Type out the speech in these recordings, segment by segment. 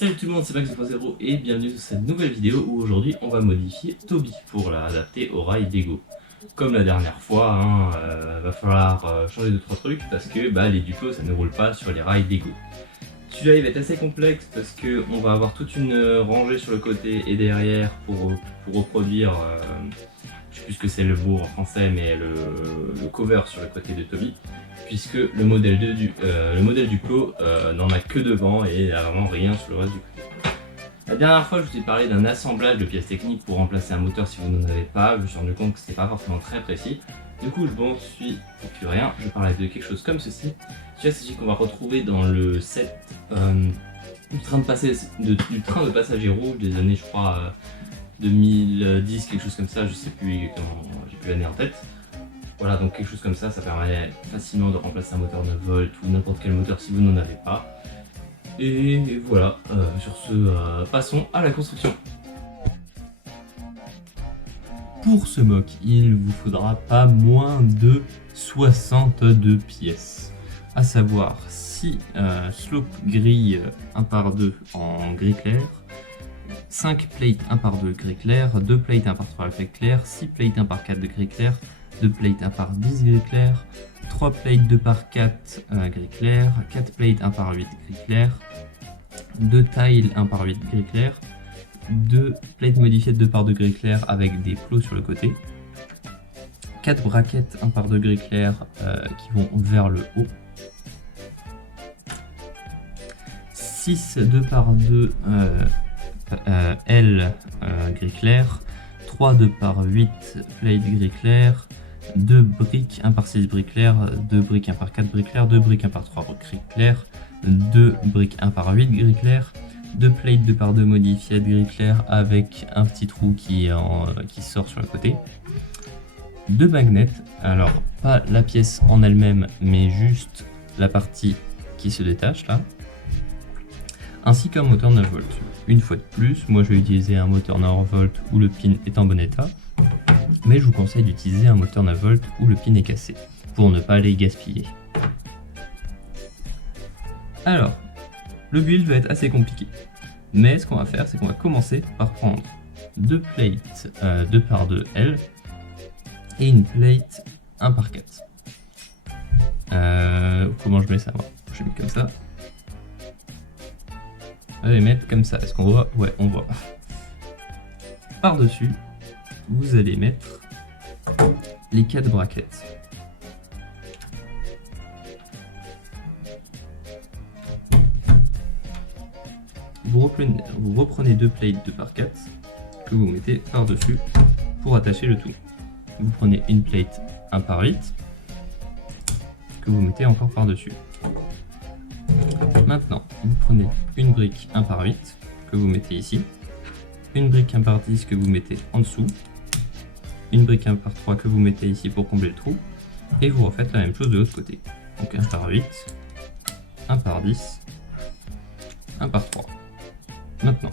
Salut tout le monde, c'est Max2.0 et bienvenue sur cette nouvelle vidéo où aujourd'hui on va modifier Toby pour l'adapter au rail Lego. Comme la dernière fois, va falloir changer 2-3 trucs parce que les duplos ça ne roule pas sur les rails Lego. Celui-là il va être assez complexe parce qu'on va avoir toute une rangée sur le côté et derrière pour reproduire, je sais plus ce que c'est le mot en français, mais le cover sur le côté de Toby. Puisque le modèle Duplo n'en a que devant et n'a vraiment rien sur le reste du côté. La dernière fois, je vous ai parlé d'un assemblage de pièces techniques pour remplacer un moteur si vous n'en avez pas. Je me suis rendu compte que c'était pas forcément très précis. Du coup, je m'en suis plus rien. Je parlais de quelque chose comme ceci. C'est celui qu'on va retrouver dans le set du train de passager rouge des années, je crois, 2010, quelque chose comme ça. Je sais plus exactement, j'ai plus l'année en tête. Voilà, donc quelque chose comme ça, ça permet facilement de remplacer un moteur 9 volts ou n'importe quel moteur si vous n'en avez pas. Et voilà, sur ce, passons à la construction. Pour ce mock, il vous faudra pas moins de 62 pièces. À savoir 6 slope gris 1 par 2 en gris clair, 5 plates 1 par 2 gris clair, 2 plates 1 par 3 gris clair, 6 plates 1 par 4 de gris clair, 2 plates 1 par 10 gris clair, 3 plates 2 par 4 gris clair, 4 plates 1 par 8 gris clair, 2 tiles 1 par 8 gris clair, 2 plates modifiées de 2 par 2 gris clair avec des plots sur le côté, 4 brackets 1 par 2 gris clair qui vont vers le haut, 6 2 par 2 L gris clair, 3 2 par 8 plates gris clair, 2 briques 1 par 6 briques claires, 2 briques 1 par 4 briques claires, 2 briques 1 par 3 gris clair, 2 briques 1 par 8 gris clair, 2 plates 2 par 2 modifiées de gris clair avec un petit trou qui sort sur le côté, 2 magnets, alors pas la pièce en elle-même mais juste la partie qui se détache là, ainsi qu'un moteur 9 volts. Une fois de plus, moi je vais utiliser un moteur 9 volts où le pin est en bon état, mais je vous conseille d'utiliser un moteur 9 volts où le pin est cassé, pour ne pas les gaspiller. Alors, le build va être assez compliqué, mais ce qu'on va faire, c'est qu'on va commencer par prendre 2 plates 2 par 2 L et une plate 1 par 4. Comment je mets ça moi? Je mets comme ça. On va les mettre comme ça. Est-ce qu'on voit? Ouais, on voit. Par-dessus, vous allez mettre les 4 brackets. Vous reprenez 2 plates 2 par 4 que vous mettez par-dessus pour attacher le tout. Vous prenez une plate 1 par 8 que vous mettez encore par-dessus. Maintenant, vous prenez une brique 1 par 8 que vous mettez ici, une brique 1 par 10 que vous mettez en dessous, une brique 1 par 3 que vous mettez ici pour combler le trou, et vous refaites la même chose de l'autre côté. Donc 1 par 8, 1 par 10, 1 par 3. Maintenant,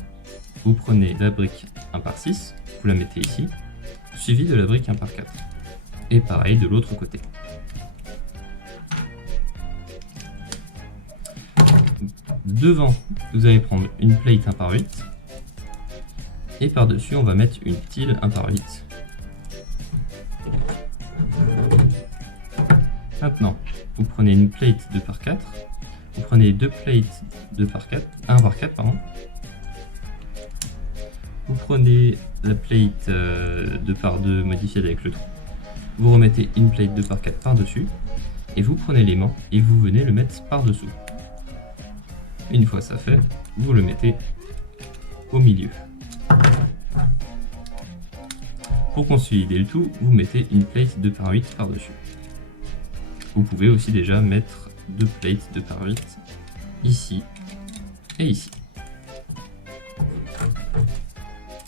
vous prenez la brique 1 par 6, vous la mettez ici, suivi de la brique 1 par 4. Et pareil de l'autre côté. Devant, vous allez prendre une plate 1 par 8 et par-dessus, on va mettre une tile 1 par 8. Maintenant, vous prenez une plate 2 par 4, vous prenez 2 plates 2 par 4, 1 par 4, pardon. Vous prenez la plate 2 par 2 modifiée avec le trou, vous remettez une plate 2 par 4 par-dessus et vous prenez l'aimant et vous venez le mettre par-dessous. Une fois ça fait, vous le mettez au milieu. Pour consolider le tout, vous mettez une plate 2 par 8 par-dessus. Vous pouvez aussi déjà mettre 2 plates 2 par 8 ici et ici.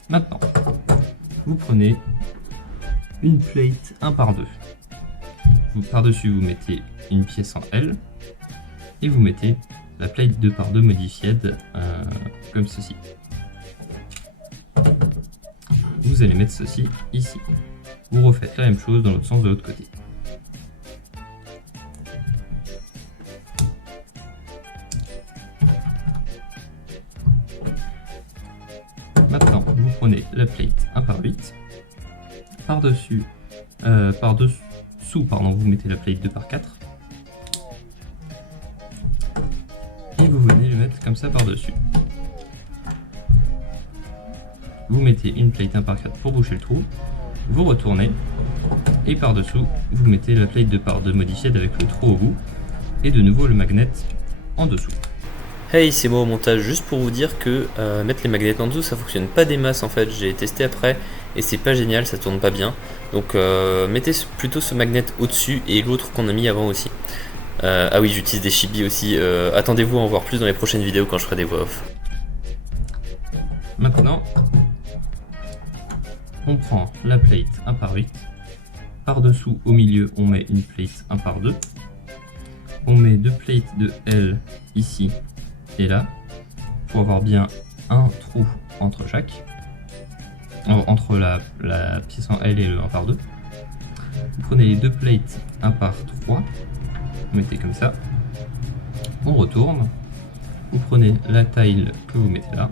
Maintenant, vous prenez une plate 1 par 2. Par-dessus, vous mettez une pièce en L et vous mettez la plate 2 par 2 modifiée comme ceci. Vous allez mettre ceci ici. Vous refaites la même chose dans l'autre sens de l'autre côté. vous prenez la plate 1 par 8, par-dessous, vous mettez la plate 2 par 4, et vous venez le mettre comme ça par-dessus. Vous mettez une plate 1 par 4 pour boucher le trou, vous retournez, et par-dessous, vous mettez la plate 2 par 2 modifiée avec le trou au bout, et de nouveau le magnet en dessous. Hey, c'est moi au montage, juste pour vous dire que mettre les magnets en dessous ça fonctionne pas des masses en fait, j'ai testé après et c'est pas génial, ça tourne pas bien. Donc mettez plutôt ce magnet au dessus et l'autre qu'on a mis avant aussi. Ah oui, j'utilise des Chibi aussi, attendez-vous à en voir plus dans les prochaines vidéos quand je ferai des voix off. Maintenant, on prend la plate 1 par 8, par-dessous au milieu on met une plate 1 par 2, on met deux plates de L ici et là, pour avoir bien un trou entre chaque, entre la pièce en L et le 1 par 2. Vous prenez les deux plates 1 par 3, vous mettez comme ça, on retourne, vous prenez la tile que vous mettez là,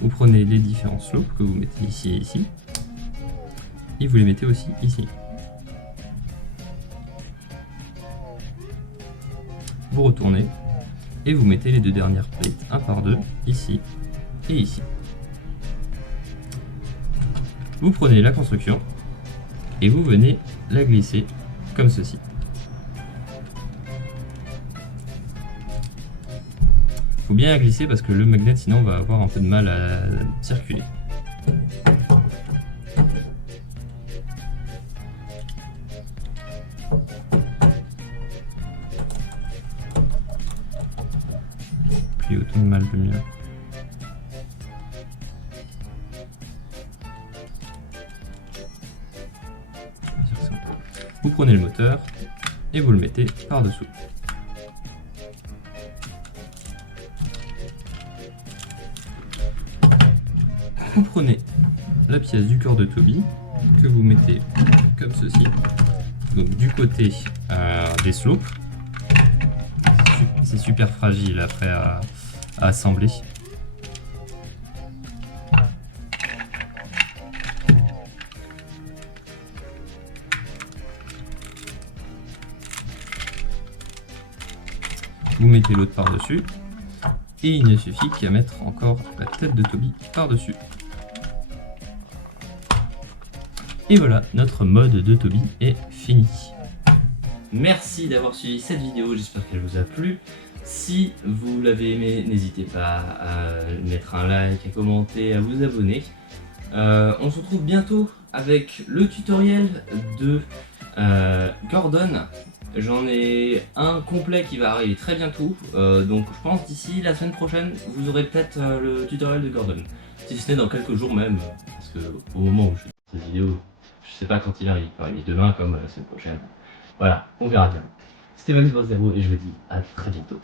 vous prenez les différents slopes que vous mettez ici et ici, et vous les mettez aussi ici. Vous retournez, et vous mettez les deux dernières plates 1 par 2 ici et ici. Vous prenez la construction et vous venez la glisser comme ceci. Faut bien la glisser parce que le magnet sinon va avoir un peu de mal à circuler. Autant de mal de mieux. Vous prenez le moteur et vous le mettez par-dessous. Vous prenez la pièce du corps de Toby que vous mettez comme ceci, donc du côté des slopes. C'est super fragile après à assembler. Vous mettez l'autre par-dessus et il ne suffit qu'à mettre encore la tête de Toby par-dessus. Et voilà, notre mode de Toby est fini. Merci d'avoir suivi cette vidéo, j'espère qu'elle vous a plu. Si vous l'avez aimé, n'hésitez pas à mettre un like, à commenter, à vous abonner. On se retrouve bientôt avec le tutoriel de Gordon. J'en ai un complet qui va arriver très bientôt, donc je pense d'ici la semaine prochaine, vous aurez peut-être le tutoriel de Gordon. Si ce n'est dans quelques jours même, parce que au moment où je fais cette vidéo, je sais pas quand il arrive, il peut arriver demain comme la semaine prochaine. Voilà, on verra bien. C'était Max Zero et je vous dis à très bientôt.